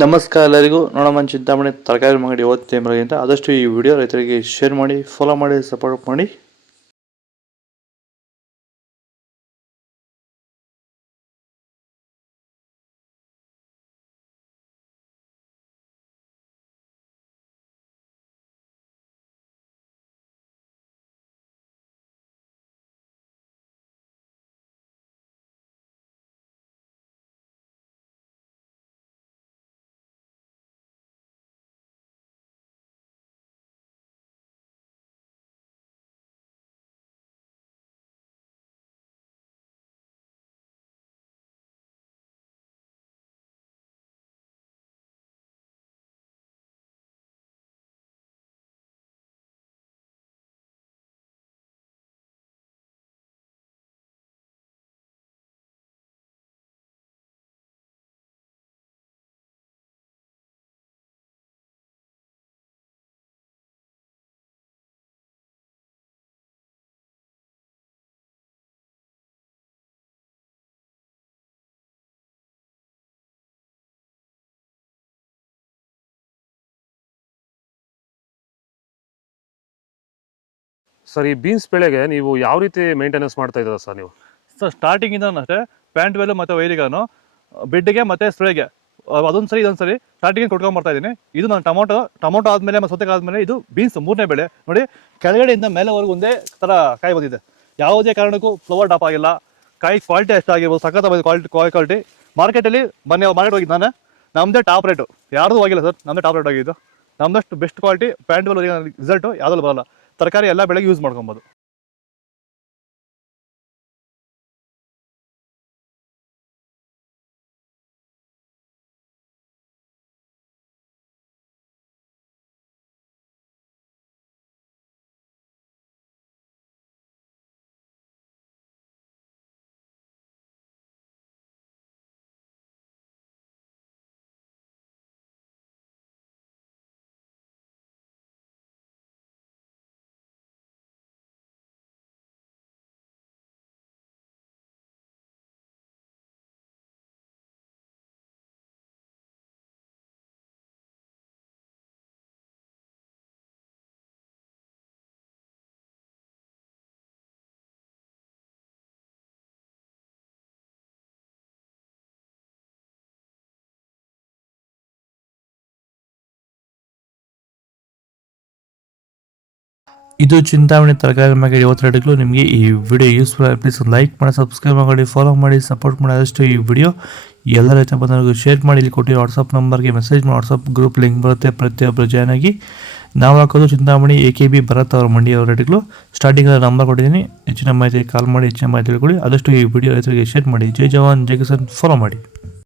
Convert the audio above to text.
ನಮಸ್ಕಾರ ಎಲ್ಲರಿಗೂ. ನೋಡೋಣ ಚಿಂತಾಮಣಿ ತರಕಾರಿ ಅಂಗಡಿ ಅಂತ ಆದಷ್ಟು ಈ ವಿಡಿಯೋ ರೈತರಿಗೆ ಶೇರ್ ಮಾಡಿ, ಫಾಲೋ ಮಾಡಿ, ಸಪೋರ್ಟ್ ಮಾಡಿ. ಸರ್, ಈ ಬೀನ್ಸ್ ಬೆಳೆಗೆ ನೀವು ಯಾವ ರೀತಿ ಮೇಂಟೆನೆನ್ಸ್ ಮಾಡ್ತಾ ಇದ್ದೀರಾ ಸರ್ ನೀವು? ಸರ್ ಸ್ಟಾರ್ಟಿಂಗಿಂದ ಅಷ್ಟೇ ಪ್ಯಾಂಟ್ ವೆಲ್ ಮತ್ತು ವೈರಿಗಾನು ಬೆಡ್ಗೆ ಮತ್ತು ಸ್ಪ್ರೇಗೆ ಅದೊಂದು ಸರಿ ಇದೊಂದು ಸರಿ ಸ್ಟಾರ್ಟಿಂಗ್ ಕೊಟ್ಕೊಂಡ್ಬರ್ತಾ ಇದ್ದೀನಿ. ಇದು ನಾನು ಟೊಮೊಟೊ ಆದಮೇಲೆ ಮತ್ತು ಸೌತೆಕಾಯಿ ಆದಮೇಲೆ ಇದು ಬೀನ್ಸ್ ಮೂರನೇ ಬೆಳೆ. ನೋಡಿ, ಕೆಳಗಡೆಯಿಂದ ಮೇಲೆವರೆಗೂ ಒಂದೇ ಥರ ಕಾಯಿ ಬಂದಿದೆ. ಯಾವುದೇ ಕಾರಣಕ್ಕೂ ಫ್ಲವರ್ ಟಾಪ್ ಆಗಿಲ್ಲ. ಕಾಯಿ ಕ್ವಾಲಿಟಿ ಎಷ್ಟಾಗಿರ್ಬೋದು, ಸಖತ್ ಬಂದಿದೆ ಕ್ವಾಲಿಟಿ. ಮಾರ್ಕೆಟಲ್ಲಿ ಮಾರ್ಕೆಟ್ ಹೋಗಿದ್ದು ನಾನು, ನಮ್ಮದೇ ಟಾಪ್ ರೇಟು, ಯಾರ್ದು ಆಗಿಲ್ಲ ಸರ್, ನಮ್ಮದೇ ಟಾಪ್ ರೇಟ್ ಆಗಿದ್ದು. ನಮ್ಮದಷ್ಟು best quality pant well result ಯಾವುದಲ್ಲೂ ಬರಲ್ಲ. ತರಕಾರಿ ಎಲ್ಲ ಬೆಳೆಗೆ ಯೂಸ್ ಮಾಡ್ಕೊಬೋದು. ಇದು ಚಿಂತಾಮಣಿ ತರಕಾರಿ ಮಾರ್ಕೆಟ್ ರೇಟ್ಗಳು. ನಿಮಗೆ ಈ ವಿಡಿಯೋ ಯೂಸ್ಫುಲ್ ಆಗಿ ಪ್ಲೀಸ್ ಲೈಕ್ ಮಾಡಿ, ಸಬ್ಸ್ಕ್ರೈಬ್ ಮಾಡಿ, ಫಾಲೋ ಮಾಡಿ, ಸಪೋರ್ಟ್ ಮಾಡಿ. ಆದಷ್ಟು ಈ ವಿಡಿಯೋ ಎಲ್ಲ ರೈತ ಬಂದವರಿಗೂ ಶೇರ್ ಮಾಡಿ. ಇಲ್ಲಿ ಕೊಟ್ಟಿರೋ ವಾಟ್ಸಪ್ ನಂಬರ್ಗೆ ಮೆಸೇಜ್ ಮಾಡಿ, ವಾಟ್ಸಪ್ ಗ್ರೂಪ್ ಲಿಂಕ್ ಬರುತ್ತೆ, ಪ್ರತಿಯೊಬ್ಬರು ಜಾಯ್ನ್ ಆಗಿ. ನಾವು ಹಾಕೋದು ಚಿಂತಾಮಣಿ AKB ಭರತ್ ಅವರ ಮಂಡಿ ಅವರ ರೇಟ್ಗಳು. ಸ್ಟಾರ್ಟಿಂಗ್ ನಂಬರ್ ಕೊಟ್ಟಿದ್ದೀನಿ, ಹೆಚ್ಚಿನ ಮಾಹಿತಿ ಕಾಲ್ ಮಾಡಿ, ಹೆಚ್ಚಿನ ಮಾಹಿತಿ ತಿಳ್ಕೊಳ್ಳಿ. ಆದಷ್ಟು ಈ ವಿಡಿಯೋ ರೈತರಿಗೆ ಶೇರ್ ಮಾಡಿ. ಜೈ ಜವಾನ್, ಜೈ ಕಿಸಾನ್, ಫಾಲೋ ಮಾಡಿ.